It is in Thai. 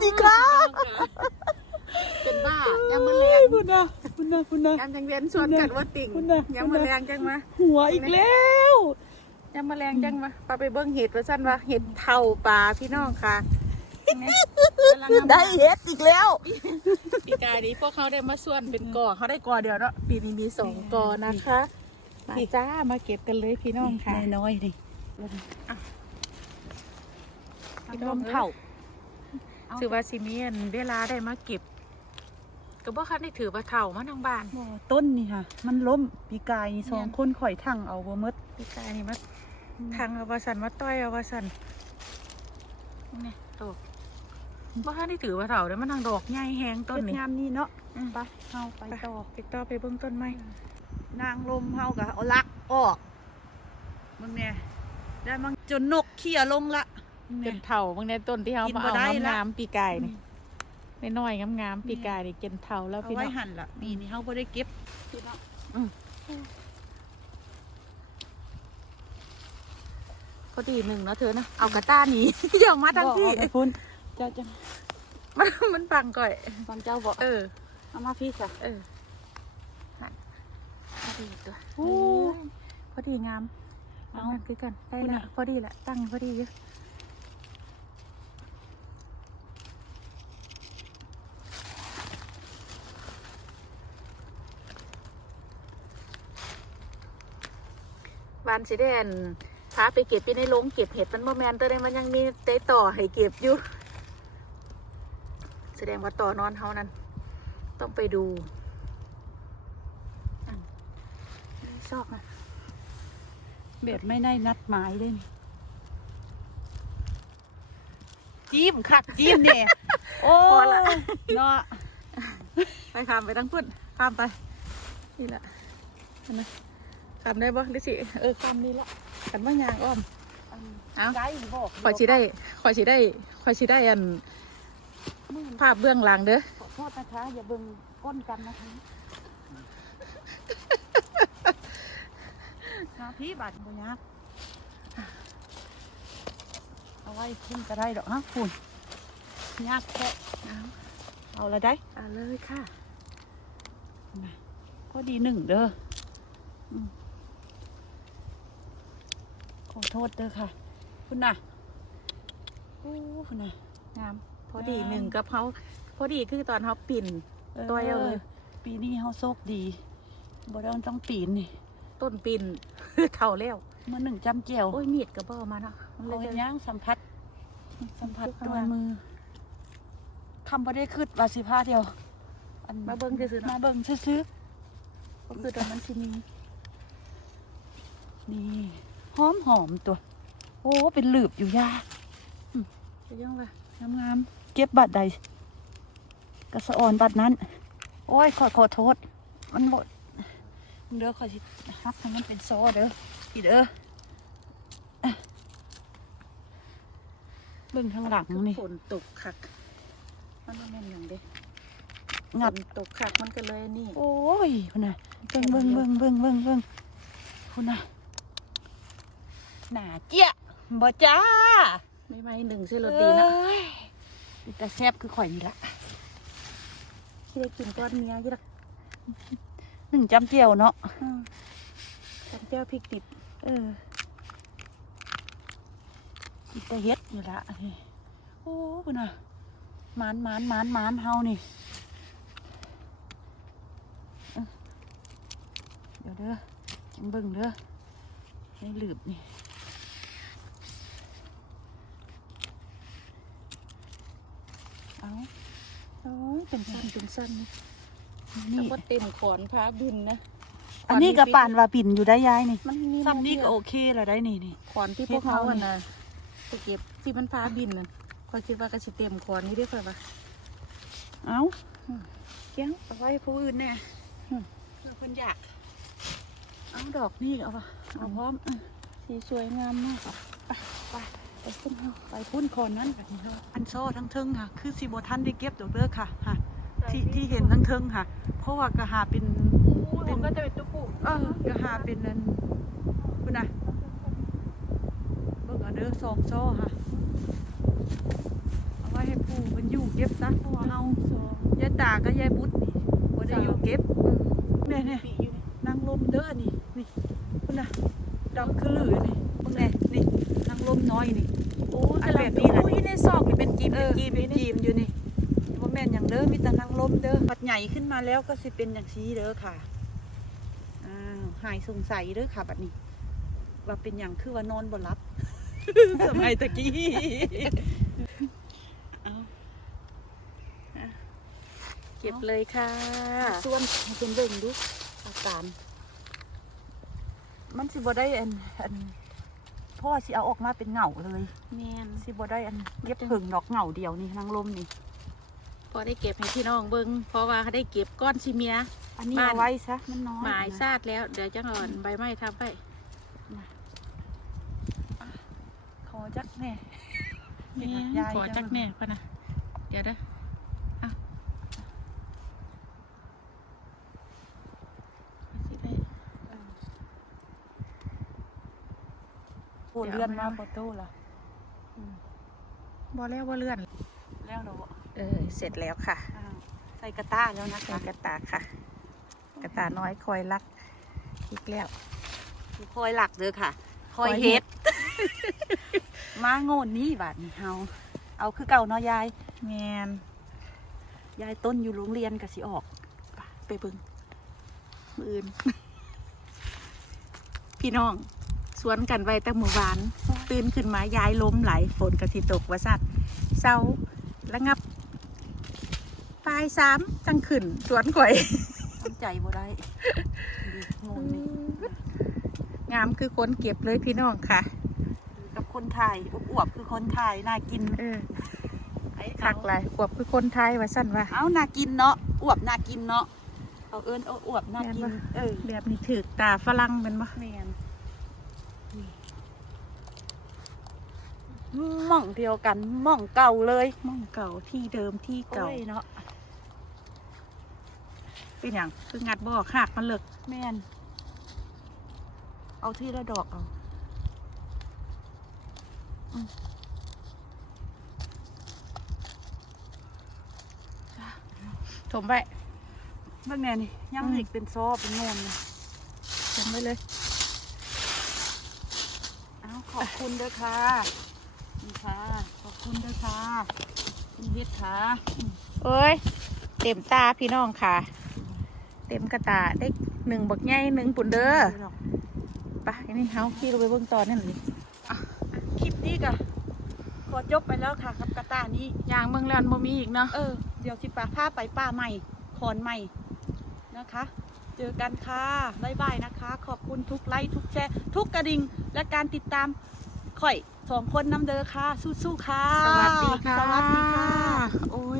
ติค่ะเป็นบ้ายังมาแรงคุณนะคุณนะคุณนะยังจังเวียนชวนกันว่าติ่งคุณน่ะยังมาแรงจังมาหัวอีกแล้วยังมาแรงจังมาปลาไปเบิ้งเห็ดว่าสั้นว่าเห็ดเท่าปลาพี่น้องค่ะเห็นไหมกำลังงามได้เฮ็ดอีกแล้วปีกายนี้พวกเขาได้มาส่วนเป็นกอเขาได้กอเดียวเนาะปีนี้มีสองกอนะคะมาจ้ามาเก็บกันเลยพี่น้องค่ะน้อยๆนี่พี่น้องเท่า ถือว่าซิเมียนเวลาได้มาเก็บก็บ่คันได้ถือว่าเท่ามาทางบ้านบ่ต้นนี่ค่ะ มันล้มปีกายนี่สองแม่นคนข่อยทั้งเอาบ่หมดปีกายนี่มาทางอวสันมาต้อยอวสันนี่ดอกบ่คันได้ถือว่าเท่าเด้อมันทางดอกใหญ่แหงต้นเป็นนี่งามนี่เนาะอืมไปเฮาไปต่อติดต่อไปเบื้องต้นไหมนางลมเฮาก็เอาลักออกมึงแน่ได้มังจนนกเขี่ยลงละ มึงเป็แน่นเท่าบางในต้นที่เขากินมาบ่เอาได้ละงามๆปีกายนี่ไม่น้อยๆงามๆปีกายนี่เกินเท่าแล้วเอาพี่ไว้น้องหั่นละปีนี้เฮาบ่ได้เก็บพี่น้องพอดีหนึ่งเนาะเธอนะเอากระต้าหนีเดี๋ยวมาทั้งที่บ่เอาไปพุ่นเจ้าจะมันมันปังก่อยฟังเจ้าบ่เออเอามาพี่จ้ะเออนั่นพอดีตัวโอ้เอ้ยพอดีงามเอาเอานั่นคือกันได้คุณละน่ะพอดีละตั้งพอดีอยู่ วานสีแดงพาไปเก็บอยู่ในโรงเก็บเห็ดมันโมแมนตัวใดมันยังมีเตะต่อให้เก็บอยู่ แสดงว่าต่อนอนเฮานั้น ต้องไปดูอันนี่ซอกนะแบบไม่ได้นัดหมายเลยนี่จิ้มคักจิ้มเนี่ยโอ้พอละเนาะไปข้ามไปทั้งพุ่นข้ามไป นี่แหละเห็นไหม ข้ามได้บ่ได้สิ เออข้ามนี่ละกันว่ายางอ้อม เอาไกด์บอกขอชีได้ขอชีได้ขอชีได้อันมึงภาพเบื้องหลังเด้อ ขอโทษนะคะ อย่าเบิ่งก้นกันนะคะหาพี่บาดบุญยักเอาไว้ขึ้นก็ได้ดอกฮะคุณยากแค่เอาเอาละได้เอาเลยค่ะ พอดีหนึ่งเด้ออืมข อโทษเด้อค่ะ คุณน่ะโอ้คุณน่ะ งาม พอดีงามหนึ่งกับเขาพอดีคือตอนเขาปิ่นตัวเอาเลยปีนี้เขาโชคดีบ่ต้องต้องปีนนี่ต้นปิ่นเท่าแล้วเมื่อหนึ่งจำเจียวโอ้ยมีดกับเบอมาเนาะมันเลเอายเห็นจะย่างสัมผัส สัมผัสข้างด้วล่ายงมือคำบ่ได้คืดวาสิผ้าเดียวอันมาเบิ้งซื่อๆมาเนาะเบิ่งซื้อก็คือตอนนั้นที่มีๆนี่ หอมหอมๆตัว โอ้ เป็นหลืบอยู่ยาจะยังว่างามๆเก็บบัตรใดกระสะออนบัตรนั้น โอ้ยขอขอโทษ มันบดเด้อขอสิฮักให้มันเป็นซอเด้ออีเด้ออะเบิ่งข้างหลังนี่ฝนตกคัก มันบ่แม่นอย่างเด้งัดฝนตกคักมันก็เลยนี่ โอ้ยคุณน่ะเบิ่งเบิ่งเบิ่งเบิ่งเบิ่งเบิ่งคุณน่ะ หนาเจี๊ยบ่จ้าไม่ไม่หนึ่งซื้อโรตีนะเอ้ยแต่แซ่บคือข่อยนี่ละที่ได้กินก้อนเมียยี่ละหนึ่งจำเจียวเนาะจำแก้วพริกติด เออกินแต่เฮ็ดนี่ละนี่โอ้คุณน่ะหมานหมานหมานหมานเฮานี่เออเดี๋ยวเด้อจังเบิ่งเด้อให้หลืบนี่ เอา โอ้ย เป็นสั้นเป็นสั้นนะนี่แล้วก็เต็มขอนพาบินนะอันนี้กับปานว่าปิ่นอยู่ได้ยายนี่มันมีซ้ำนี่ก็โอเคแล้วได้นี่นี่ขอนที่พวกเขาอะนะไปเก็บที่มันพาบินน่ะคอยคิดว่าก็สิเต็มขอนนี้ได้ค่อยปะเอาเกี้ยงเอาไว้ให้ผู้อื่นแน่อืมเพื่อคนอยากเอาดอกนี่เอาปะเอาพร้อมสีสวยงามมากไป ไปพุ่นเฮาไปพุ่นคอนนั้นแบบนี้เฮาอันโซ่ทั้งเทิงค่ะ คือสิบทันได้เก็บดอกเด้อค่ะค่ะ ที่ที่เห็นทั้งเทิงค่ะ เพราะว่ากระหาเป็นเป็นก็จะเป็นตุ๊กปูเออกระหาเป็นนั่นคุณน่ะเบิ่งเอาเด้อสองโซ่ค่ะเอาไว้ให้ผู้มันอยู่เก็บซะเพราะว่าเฮายายตากับยายบุตรนี่บ่ได้อยู่เก็บเนี่ยเนี่ยปีอยู่นี่นางลมเด้อนี่นี่พุ่นน่ะดำคือหลือนี่พวกแน่นี่นางลมน้อยนี่โอ้อักำนลั แบงบนี้น่ะโอ้ยในซอกนี่เป็นจีมเอเป็นอจีมเป็นนี่จีมอยู่นี่บ่แม่นหยังเด้อมีแต่นางลมเด้อปัดใหญ่ขึ้นมาแล้วก็สิเป็นอย่างนี้เด้อค่ะอ้าวหายสงสัยเด้อค่ะบัดนี้ ว่าเป็นอย่างคือว่านอนบ่หลับสมัยตะกี้เอาเก็บเลยค่ะส่วนให้เป็นเบิ่งดูอาการมันสิบ่ได้อันอันเพราะว่อสิเอาออกมาเป็นเหงาเลยแม่นสิบ่ได้อันเก็บผึ่งดอกเหงาเดียวนี่นางลมนี่พอได้เก็บให้พี่น้องเบิ่งเพราะว่าได้เก็บก้อนชิเมียอันนี้บ้านเอาไว้ซะมันน้อยหมายนะซาดแล้วเดี๋ยวจังอ่อนใบไม้ทำไปขอจักแน่แม่ยายขอจักแน่ปะนะเดี๋ยวนะอะสิได้ ปวดเลื่อนมาประตูล่ะบอแล้วว่าเลื่อนแล้วเหรอเออ เสร็จแล้วค่ะ ใส่กระตาแล้วนะใส่คะ กระตาค่ะ กระตาน้อยคอยรักอีกแล้วคอยหลักเด้อค่ะ คอยเฮ็ด มาโง่นี้บาดนี้เฮา เอาคือเก่าเนาะยายแมนยายต้นอยู่โรงเรียนก็สิออก ไปเบึงมืออื่น พี่น้อง สวนกันไว้แต่หมู่วาน ตื่นขึ้นมายายล้มไหลฝนกระสิตกว่าสัตว์เศร้าระงับปลายสามจังขึ้นสวนข่อยทำใจบ่ได้ดีโง่นนี่งามคือคนเก็บเลยพี่น้องค่ะ กับคนไทยอวบๆคือคนไทยน่ากินเออไอ้คักหลายขวบคือคนไทยว่าสั้นว่าเอาน่ากินเนาะอวบน่ากินเนาะเอาเอิญเอาอวบน่ากินแม่นบ่เออแบบนี้ถือตาฝรั่งเป็นบ่แมน หม่องเดียวกันหม่องเก่าเลยหมองเก่าที่เดิมที่เก่าโอ้ยเนาะเป็นอย่างคืองัดบ่อหักมันเลิกแมนเอาที่ละดอกเอาถมไปเมื่อไงนี่ยังอืมอีกเป็นซอเป็นโงนอยู่ถมไปเลย เอาขอบคุณเด้อค่ะนี่ ค่ะ ขอบคุณเด้อค่ะคุณเฮ็ดค่ะโอ้ย เต็มตาพี่น้องค่ะ เต็มกระตาได้หนึ่งบักใหญ่หนึ่งปุ่นเด้อไปอันนี้เฮาขี่ลงไปเบิ่งตอนนั่นเลยคลิปนี้ก็ขอจบไปแล้วค่ะครับกระตานี้ยางเมืองแล้วบ่มีอีกเนาะเออเดี๋ยวสิปาผ้าไปป้าใหม่คอนใหม่นะคะเจอกันค่ะ บ๊ายบายนะคะ ขอบคุณทุกไลค์ ทุกแชร์ ทุกกระดิ่ง และการติดตาม ข่อยสองคนน้ำเด้อค่ะสู้ๆค่ะ สวัสดีค่ะ สวัสดีค่ะโอ้ย